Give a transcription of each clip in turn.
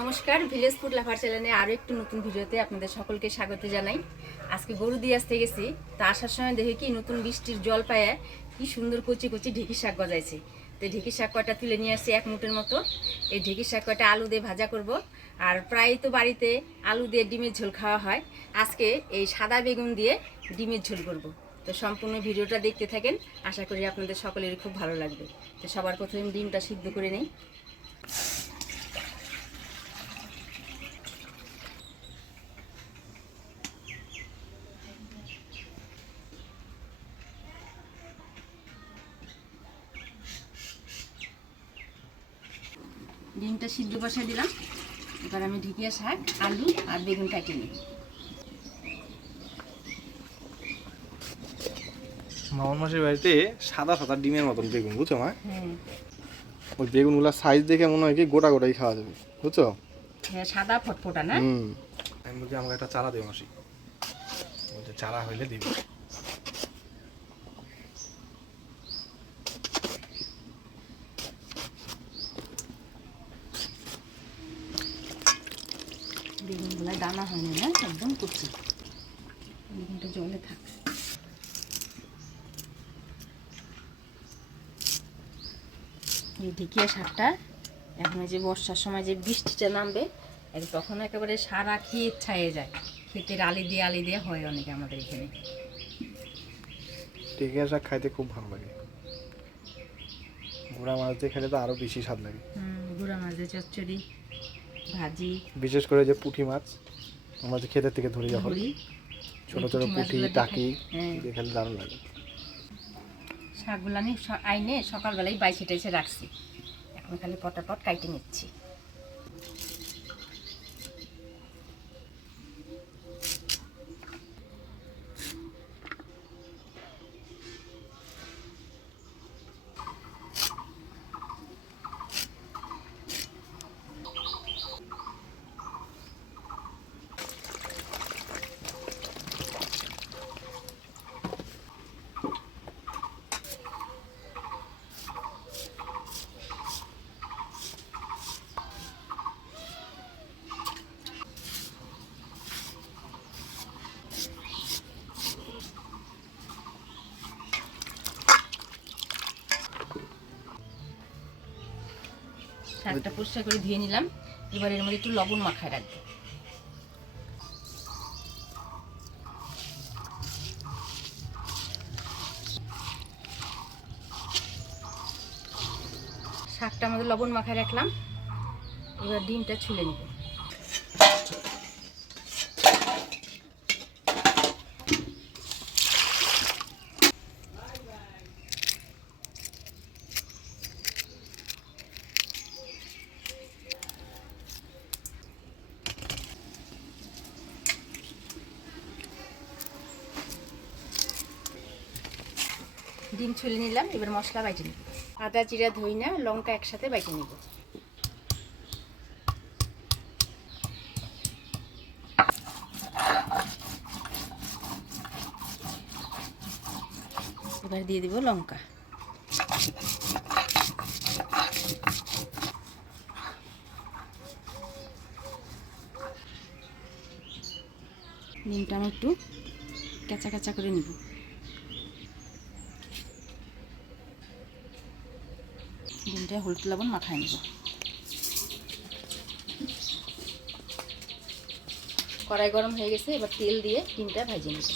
নমস্কার, village food lover চ্যানেলে আরও একটু নতুন ভিডিওতে আপনাদের সকলকে স্বাগত জানাই। আজকে গরু দিয়ে আসতে গেছি, তা আসার সময় দেখে কি নতুন বৃষ্টির জল পায়ে কি সুন্দর কচি কচি ঢেঁকি শাক গজাইছে। তো ঢেঁকি শাক কয়টা তুলে নিয়ে আসছি 1 মুঠের মতো। এই ঢেঁকি শাক কয়টা আলু দিয়ে ভাজা করব। আর প্রায় তো বাড়িতে আলু দিয়ে ডিমের ঝোল খাওয়া হয়, আজকে এই সাদা বেগুন দিয়ে ডিমের ঝোল করব। তো সম্পূর্ণ ভিডিওটা দেখতে থাকেন, আশা করি আপনাদের সকলেরই খুব ভালো লাগবে। তো সবার প্রথমে ডিমটা সিদ্ধ করে নেই। ডিমটা সিদ্ধ বসাই দিলাম। এবার আমি ঢেঁকিয়া শাক, আলু আর বেগুন কাটি নিই। মামার মাসির বাড়িতে সাদা সাদা ডিমের মতন বেগুন, বুঝছো মা? হ্যাঁ, ওই বেগুনগুলোর সাইজ দেখে মনে হয় কি গোটা গোটাই খাওয়া যাবে, বুঝছো? হ্যাঁ, সাদা ফটফটা না? আমি বলছি আমাকে একটা চারা দেবো মাসি, বলছে চারা হইলে দিব। বেগুনগুলো দানা হয়নি না, একদম কচি। বেগুনটা জলে থাক। এই ঢেঁকিয়া শাকটা এখন যে বর্ষার সময় যে বৃষ্টিটা নামবে, তখন একেবারে সারা ক্ষেত ছায়ে যায়। ক্ষেতের আলি দিয়ে হয় অনেকে আমাদের এখানে। টেকিয়া শাক খাইতে খুব ভালো লাগে, গুঁড়া মাছ দিয়ে খেলে তো আরো বেশি স্বাদ লাগে। গুঁড়া মাছের চচ্চড়ি, ভাজি, বিশেষ করে যে পুঁটি মাছ আমরা যে ক্ষেতের থেকে ধরি, যখন ছোট ছোট পুঁটি টাকি দিয়ে খেলে দারুণ লাগে। শাকগুলো আমি আইনে সকালবেলায় বাইছে টাইছে রাখছি, এখন খালি পটাপট কাইটে নিচ্ছি। শাকটা পরিষ্কার করে ধুয়ে নিলাম। এবার এর মধ্যে একটু লবণ মাখায় রাখবো। শাকটা আমাদের লবণ মাখায় রাখলাম। এবার ডিমটা ছুলে নিব। ডিম ছুলে নিলাম। এবার মশলা বাইটে নিব। আদা, জিরা, ধইনা, লঙ্কা একসাথে বাইটে নিব। এবার দিয়ে দিব লঙ্কা। ডিমটা আমি একটু কাঁচা কাঁচা করে নিব। ডিমটা হলুদ লবণ মাখায় নিব। কড়াই গরম হয়ে গেছে, এবার তেল দিয়ে ডিমটা ভেজে নিব।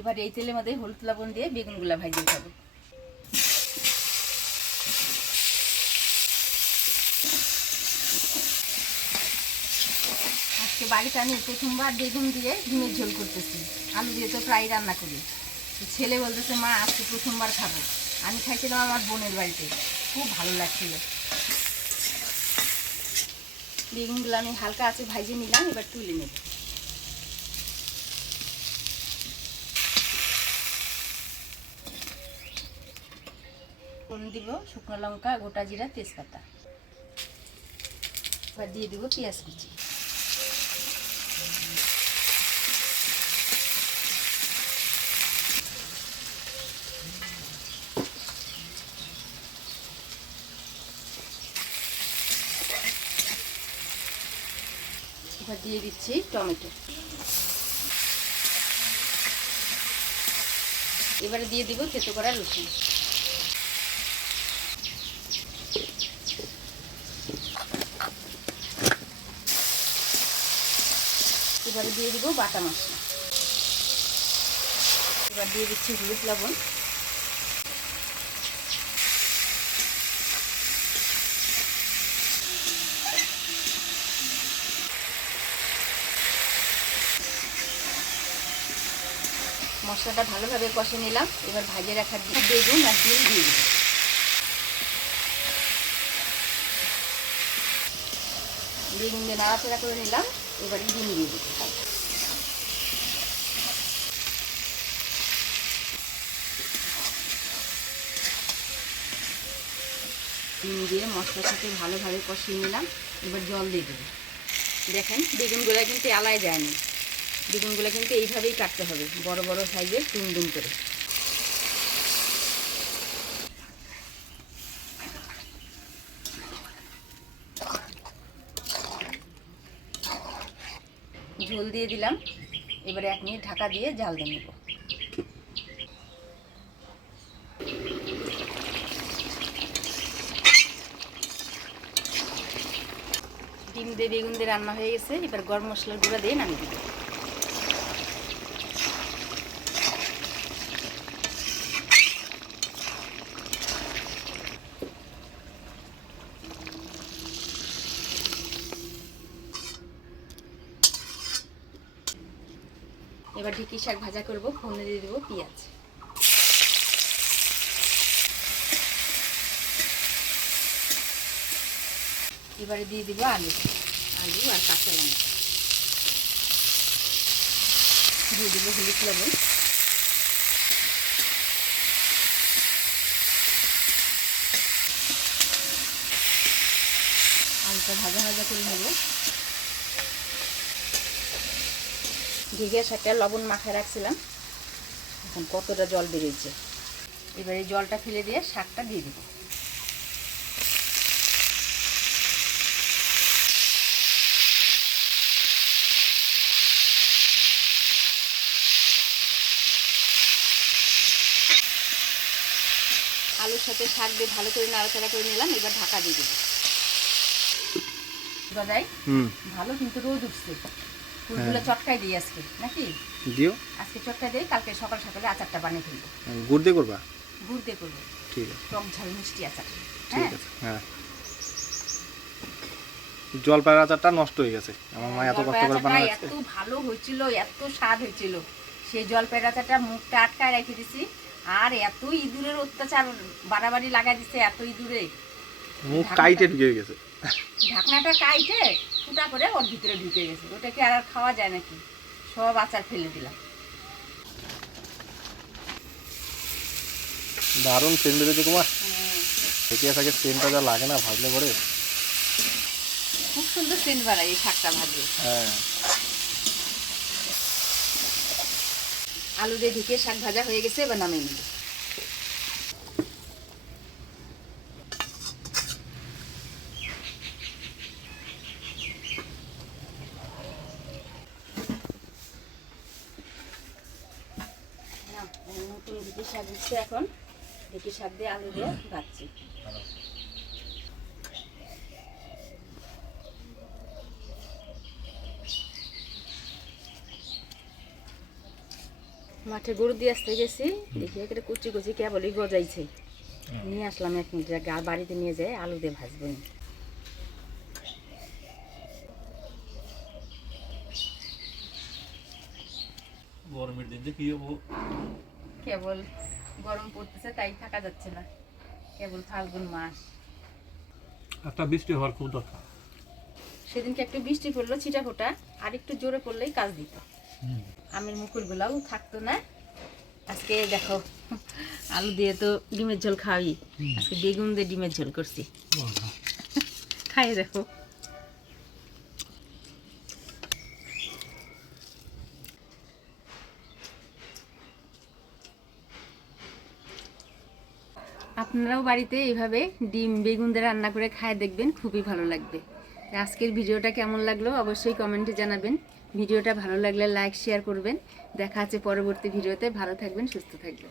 এবার এই তেলের মধ্যে হলুদ লবণ দিয়ে বেগুনগুলা ভাজিয়ে খাবো। আজকে বাড়িতে আমি প্রথমবার বেগুন দিয়ে ডিমের ঝোল করতেছি। আলু দিয়ে তো প্রায় রান্না করি। ছেলে বলতেছে, মা আজকে প্রথমবার খাবো। আমি খাইছিলাম আমার বোনের বাড়িতে, খুব ভালো লাগছিল। বেগুনগুলো আমি হালকা আছে ভাজিয়ে নিলাম। এবার তুলে নেব। ফোড়ন দিব শুকনো লঙ্কা, গোটা জিরা, তেজপাতা। এবার দিয়ে দেবো পেঁয়াজ কুচি। এবার দিয়ে দিচ্ছি টমেটো। এবারে দিয়ে দিব থেতো করা রসুন। এবারে দিয়ে দিব বাটা মশলা। এবার দিয়ে দিচ্ছি হলুদ লবণ। মশলাটা ভালোভাবে কষে নিলাম। এবার ভাজে রাখা বেগুন আর ডিম দিয়ে দিব। বেগুন দিয়ে নাড়াচাড়া করে নিলাম। এবারে ডিম দিয়ে দিব। ডিম দিয়ে মশলার সাথে ভালোভাবে কষিয়ে নিলাম। এবার জল দিয়ে দেবো। দেখেন বেগুনগুলো কিন্তু আলায় যায়নি, বেগুনগুলো কিন্তু এইভাবেই কাটতে হবে, বড় বড় সাইজের ডুম করে। ঝোল দিয়ে দিলাম। এবারে 1 মিনিট ঢাকা দিয়ে জাল দিয়ে নেব। ডিম দিয়ে বেগুন দিয়ে রান্না হয়ে গেছে। এবার গরম মশলার গুঁড়া দিয়ে নামিয়ে দিব। এবার ঢেঁকি শাক ভাজা করব। ফোড়নে দিয়ে দেবো পেঁয়াজ। এবারে দিয়ে দিব আলু আর কাঁচা লঙ্কা। দিয়ে দেবো হলুদ লবণ। আলুটা ভাজা ভাজা করে নেব। ঢেকে শাকটা লবণ মাখায় রাখছিলাম, এখন কতটা জল বেরিয়েছে। এবার এই জলটা ফেলে দিয়ে শাকটা দিয়ে দেবো। আলুর সাথে শাক দিয়ে ভালো করে নাড়াচাড়া করে নিলাম। এবার ঢাকা দিয়ে দেবো। গজাই ভালো কিন্তু রোদ উঠছে, ফুলগুলো চটকাই দিই আজকে নাকি দিও। আজকে চটকাই দিই, কালকে সকাল সকালে আচারটা বানিয়ে ফেলবো। গুড় দিয়ে করবা? গুড় দিয়ে করবো। ঠিক আছে। টক ঝাল মিষ্টি আচার। ঠিক আছে। হ্যাঁ, জলপাইয়ের আচারটা নষ্ট হয়ে গেছে। আমার মা এত কষ্ট করে বানাচ্ছে। এত ভালো হয়েছিল, এত স্বাদ হয়েছিল। সেই জলপাইয়ের আচারটা মুখটা আটকায় রেখে দিছি। আর এত ইঁদুরের অত্যাচার বাড়াবাড়ি লাগাই দিছে, এত ইঁদুরে মুখ কাইটে ঢুকে গেছে। ঢাকনাটা কাইটে ফুটা করে ওর ভিতরে ঢুকে গেছে। ওটাকে আর খাওয়া যায় নাকি? সব আচার ফেলে দিলাম। দারুণ সেন্ট বেরোচ্ছে তোমার। থেকে থাকে সেন্টটা যা লাগে না ভাজলে পরে। খুব সুন্দর সেন্ট বাড়ায় এই শাকটা ভাজলে। হ্যাঁ, আলু দিয়ে ঢেকে শাক ভাজা হয়ে গেছে। এবার নামিয়ে নিব। নতুন ঢেঁকি শাক দিচ্ছে। এখন ঢেঁকি শাক দিয়ে আলু দিয়ে ভাজছি। মাঠে গরু দিয়ে আসতে গেছি, দেখি একটা কুচি কুচি কেবলই গজাইছে, নিয়ে আসলাম। 1 মিনিট আগে আর বাড়িতে নিয়ে যায় আলু দিয়ে ভাজবো। গরমের দিন যে কি হবো, কেবল গরম পড়তেছে তাই থাকা যাচ্ছে না। কেবল ফাল্গুন মাস। একটা বৃষ্টি হওয়ার খুব দরকার। সেদিনকে একটু বৃষ্টি পড়লো ছিটা ফোটা, আর একটু জোরে পড়লেই কাজ দিত। আমের মুকুলগুলাও থাকতো না। আজকে দেখো আলু দিয়ে তো ডিমের ঝোল খাওয়াই, আজকে বেগুন দিয়ে ডিমের ঝোল করছি। খাইয়ে দেখো। আপনারাও বাড়িতে এইভাবে ডিম বেগুন দিয়ে রান্না করে খায় দেখবেন, খুবই ভালো লাগবে। আজকের ভিডিওটা কেমন লাগলো অবশ্যই কমেন্টে জানাবেন। ভিডিওটা ভালো লাগলে লাইক শেয়ার করবেন। দেখা হচ্ছে পরবর্তী ভিডিওতে। ভালো থাকবেন, সুস্থ থাকবেন।